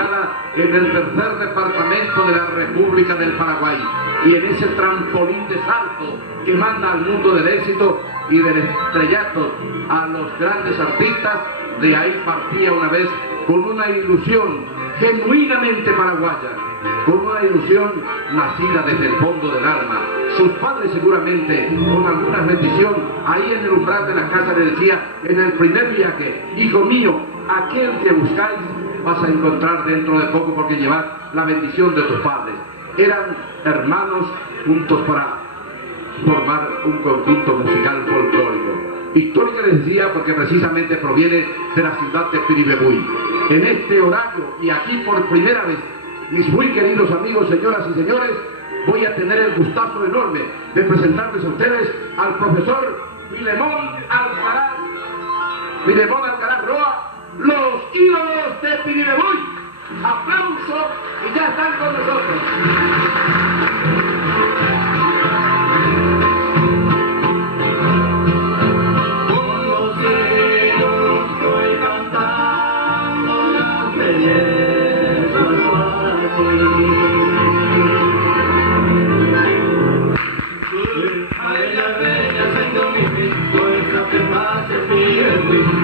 ubicada en el tercer departamento de la República del Paraguay, y en ese trampolín de salto que manda al mundo del éxito y del estrellato a los grandes artistas, de ahí partía una vez con una ilusión genuinamente paraguaya, con una ilusión nacida desde el fondo del alma. Sus padres seguramente, con alguna bendición, ahí en el umbral de la casa le decía en el primer viaje: hijo mío, aquel que buscáis vas a encontrar dentro de poco, porque llevad la bendición de tus padres. Eran hermanos juntos para formar un conjunto musical folclórico. Histórica les decía porque precisamente proviene de la ciudad de Piribebuy. En este horario y aquí por primera vez, mis muy queridos amigos, señoras y señores, voy a tener el gustazo enorme de presentarles a ustedes al profesor Filemón Alcaraz Roa, los ídolos de Piribebuy. Aplauso y ya están con nosotros.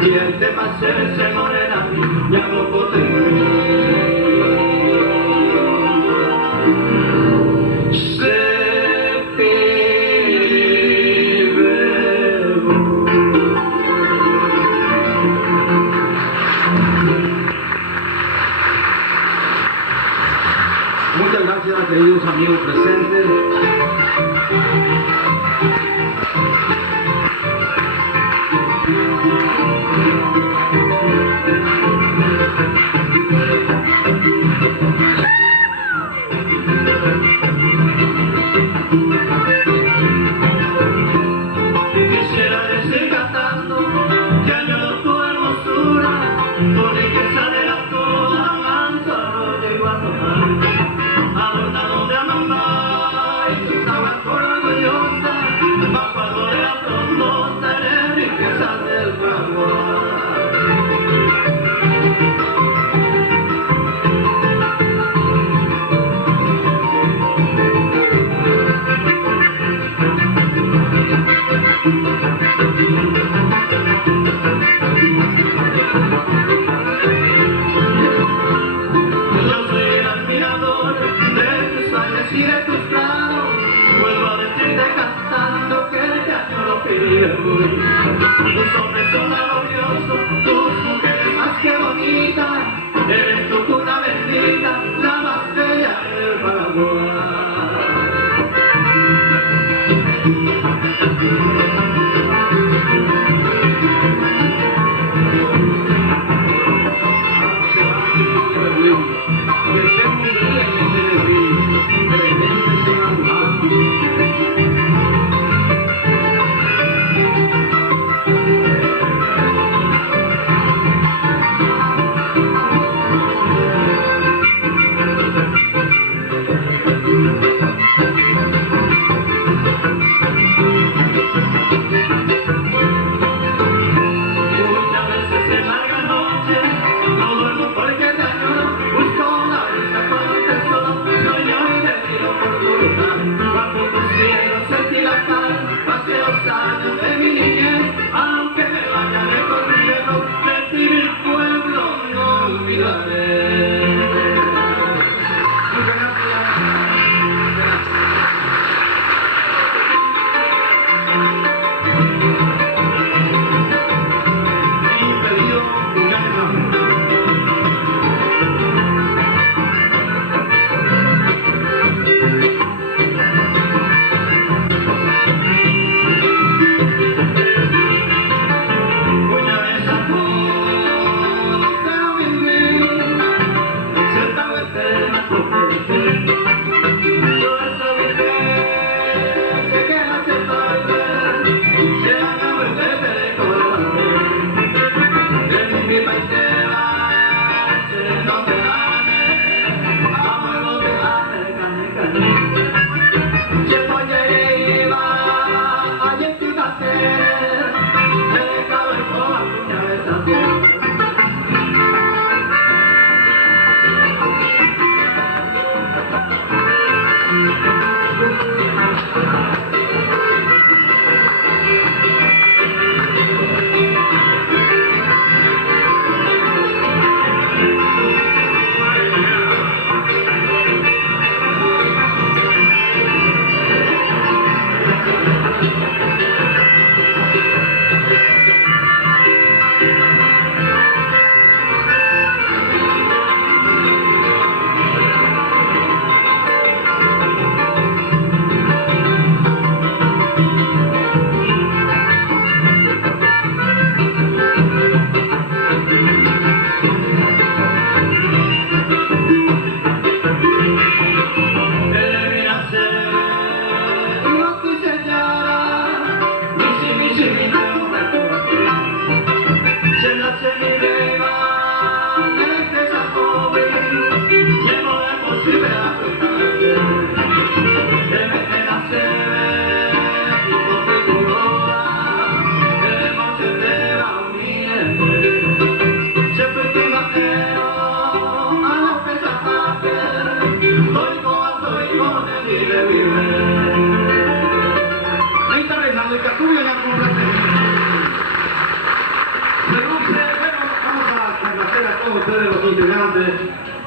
Y el tema se morena, ya no podré. Muchas gracias, queridos amigos presentes. Quisiera decir cantando que añoro tu hermosura, por riqueza de la toda mansa roya y guatomar, adornado de amambay, tus aguas por orgullosa, bajo de la frondosa, eres riqueza del Paraguay. Yo soy el admirador de tus valles y de tus prados. Vuelvo a decirte cantando que te añoro Piribebuy. Tus hombres son laboriosos, tus mujeres más que bonitas. Eres tu cuna bendita, la más bella del Paraguay. Muchas veces en larga noche no duermo porque te añoro, busco la brisa con un tesoro, sueño y te miro por tu lugar. Bajo tus cielos sentí la calma, pasé los años de mi niñez, aunque me vaya lejos, de ti mi pueblo no olvidaré.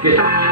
que está...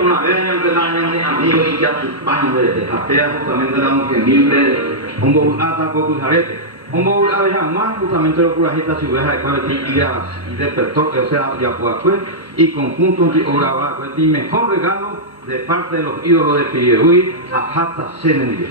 Una vez en el año de amigos y ya sus paños de jatea justamente la 11.000 de un bowl ataco tu jarete. Un bowl a veces más justamente lo curajita si veas después de ti y despertó que o sea ya fue y conjunto de obra va a mejor regalo de parte de los ídolos de Pirihui a Hata Senendia.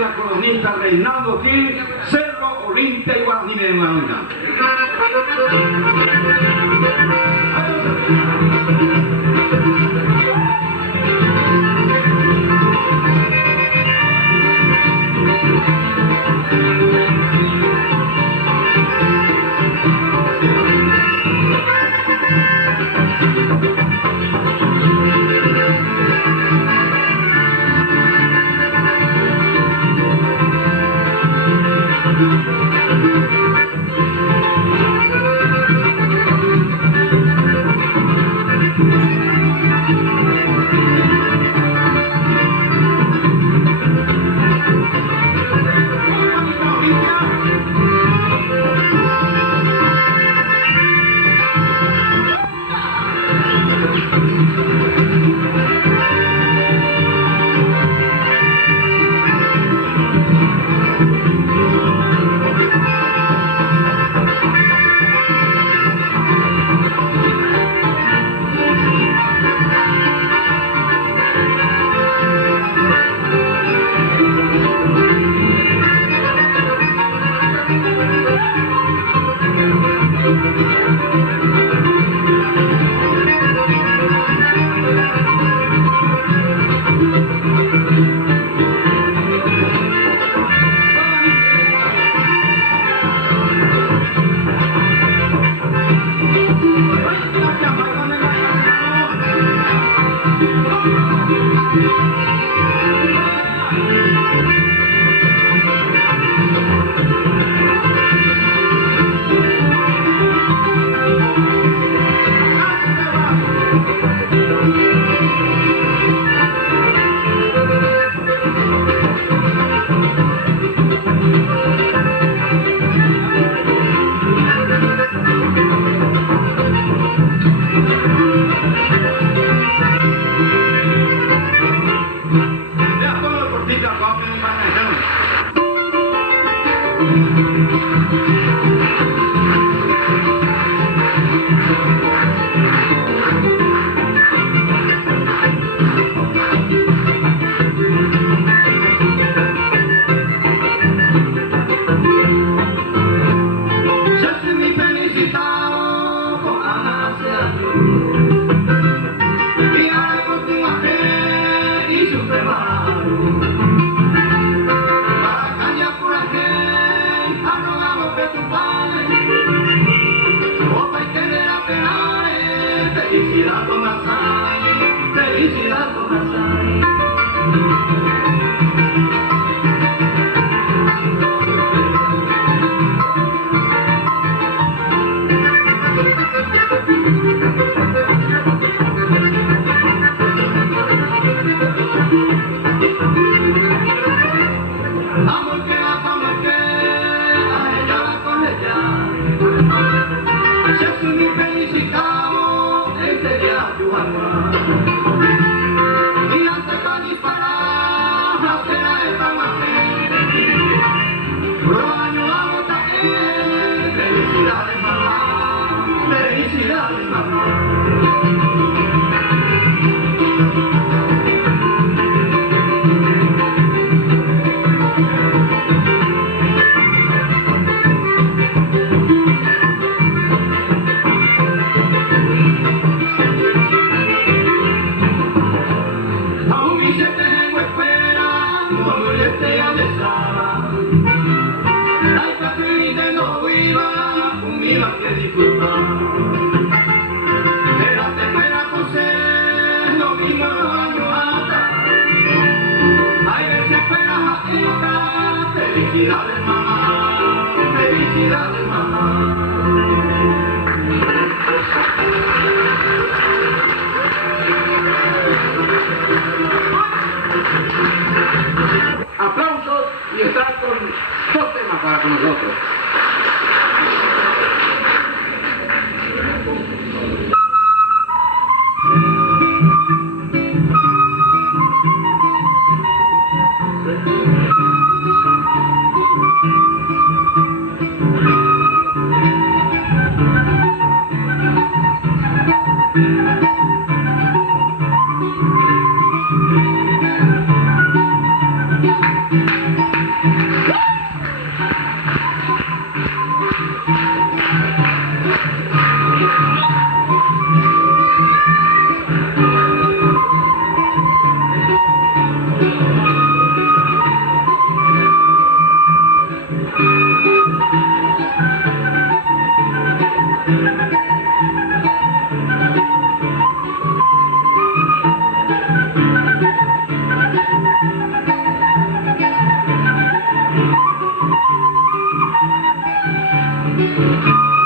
La colonista Reinaldo Gil, Cerro Olimpia y Guaraní de Manuela. Aplausos y está con dos temas para con nosotros. Thank you.